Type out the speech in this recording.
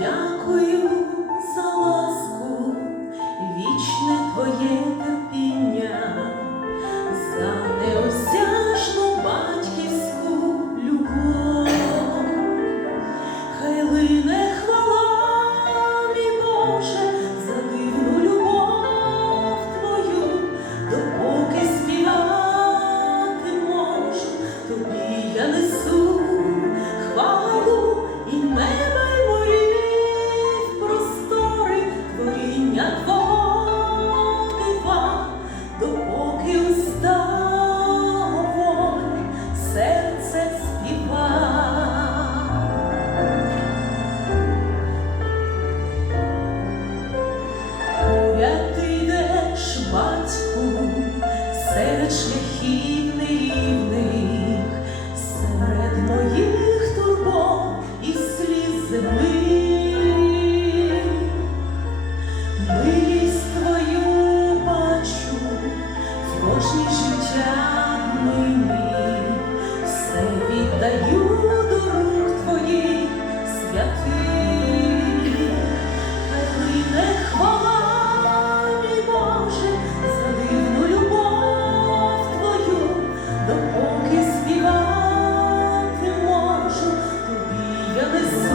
Yeah. дорожній все віддаю до рук твоїх святих, хай не хвала, мій Боже, за дивну любов твою, допоки співати можу, тобі я не.